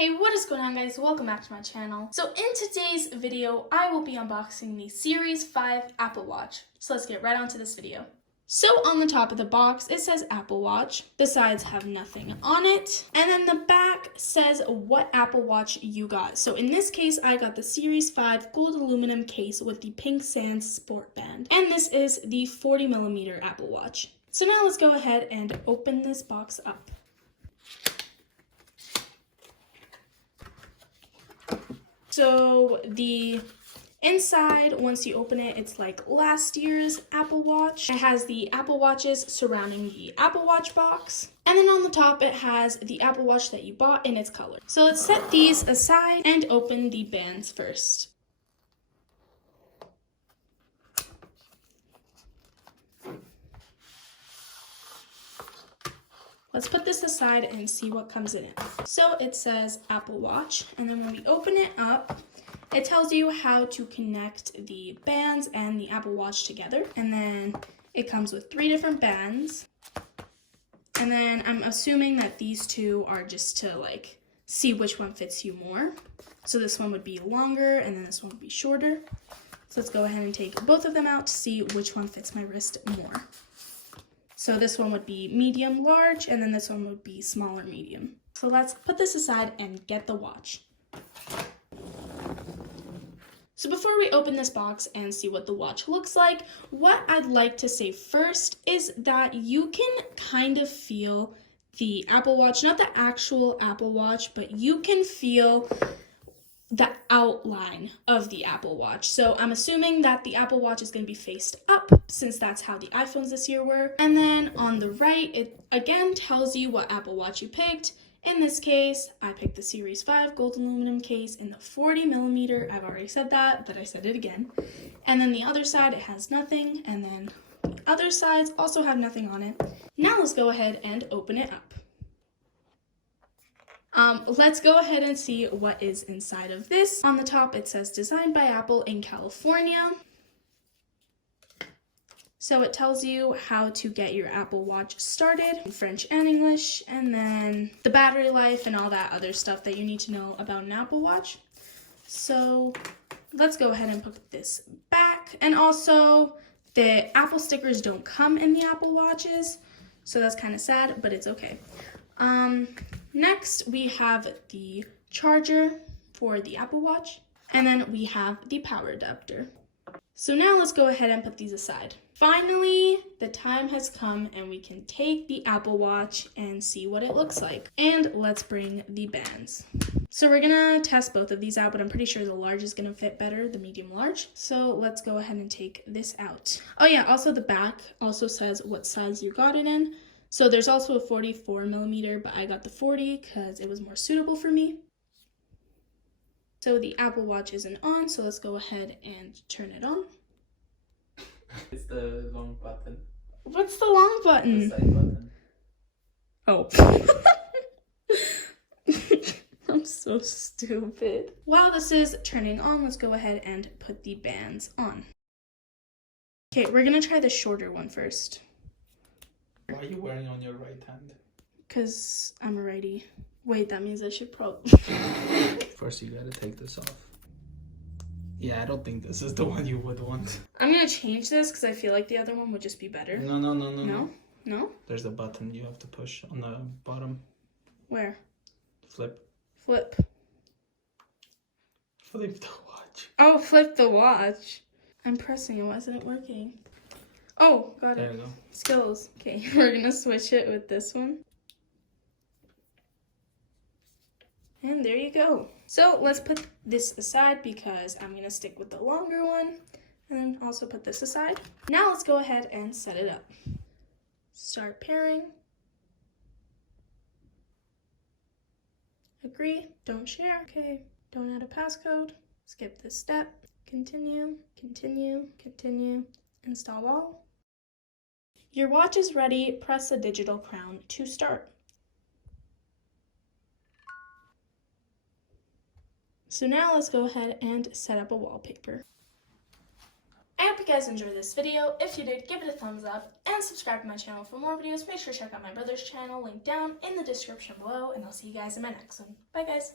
Hey, what is going on, guys? Welcome back to my channel. So in today's video, I will be unboxing the Series 5 Apple Watch. So let's get right on to this video. So on the top of the box, it says Apple Watch. The sides have nothing on it. And then the back says what Apple Watch you got. So in this case, I got the Series 5 gold aluminum case with the pink sands sport band. And this is the 40mm Apple Watch. So now let's go ahead and open this box up. So the inside, once you open it, it's like last year's Apple Watch. It has the Apple Watches surrounding the Apple Watch box. And then on the top, it has the Apple Watch that you bought in its color. So let's set these aside and open the bands first. Let's put this aside and see what comes in it. So it says Apple Watch, and then when we open it up, it tells you how to connect the bands and the Apple Watch together. And then it comes with 3 different bands. And then I'm assuming that these two are just to like see which one fits you more. So this one would be longer and then this one would be shorter. So let's go ahead and take both of them out to see which one fits my wrist more. So this one would be medium large, and then this one would be smaller medium. So let's put this aside and get the watch. So before we open this box and see what the watch looks like, what I'd like to say first is that you can kind of feel the Apple Watch, not the actual Apple Watch, but you can feel the outline of the Apple Watch. So I'm assuming that the Apple Watch is going to be faced up since that's how the iPhones this year were. And then on the right, it again tells you what Apple Watch you picked. In this case, I picked the Series 5 gold aluminum case in the 40mm. I've already said that, but I said it again. And then the other side, it has nothing. And then the other sides also have nothing on it. Now let's go ahead and open it up. Let's go ahead and see what is inside of this. On the top, it says designed by Apple in California. So it tells you how to get your Apple Watch started in French and English, and then the battery life and all that other stuff that you need to know about an Apple Watch. So let's go ahead and put this back. And also, the Apple stickers don't come in the Apple Watches, so that's kind of sad, but it's okay. Next, we have the charger for the Apple Watch, and then we have the power adapter. So now let's go ahead and put these aside. Finally, the time has come and we can take the Apple Watch and see what it looks like. And let's bring the bands. So we're gonna test both of these out, but I'm pretty sure the large is gonna fit better, the medium large. So let's go ahead and take this out. Oh yeah, also the back also says what size you got it in. So there's also a 44mm, but I got the 40 because it was more suitable for me. So the Apple Watch isn't on, so let's go ahead and turn it on. It's the long button. What's the long button? The side button. Oh. I'm so stupid. While this is turning on, let's go ahead and put the bands on. Okay, we're gonna try the shorter one first. Why are you wearing on your right hand? Because I'm a righty. Wait, that means I should probably... First, you gotta take this off. Yeah, I don't think this is the one you would want. I'm gonna change this because I feel like the other one would just be better. No. No? No? There's a button you have to push on the bottom. Where? Flip. Flip. Flip the watch. Oh, flip the watch. I'm pressing it. Why isn't it working? Oh, got it. There you go. Skills. Okay, we're gonna switch it with this one. And there you go. So let's put this aside because I'm gonna stick with the longer one. And then also put this aside. Now let's go ahead and set it up. Start pairing. Agree, don't share. Okay, don't add a passcode. Skip this step. Continue, continue, continue. Install all. Your watch is ready. Press the digital crown to start. So now let's go ahead and set up a wallpaper. And guys enjoyed this video. If you did, give it a thumbs up and subscribe to my channel for more videos. Make sure to check out my brother's channel, linked down in the description below, and I'll see you guys in my next one. Bye, guys.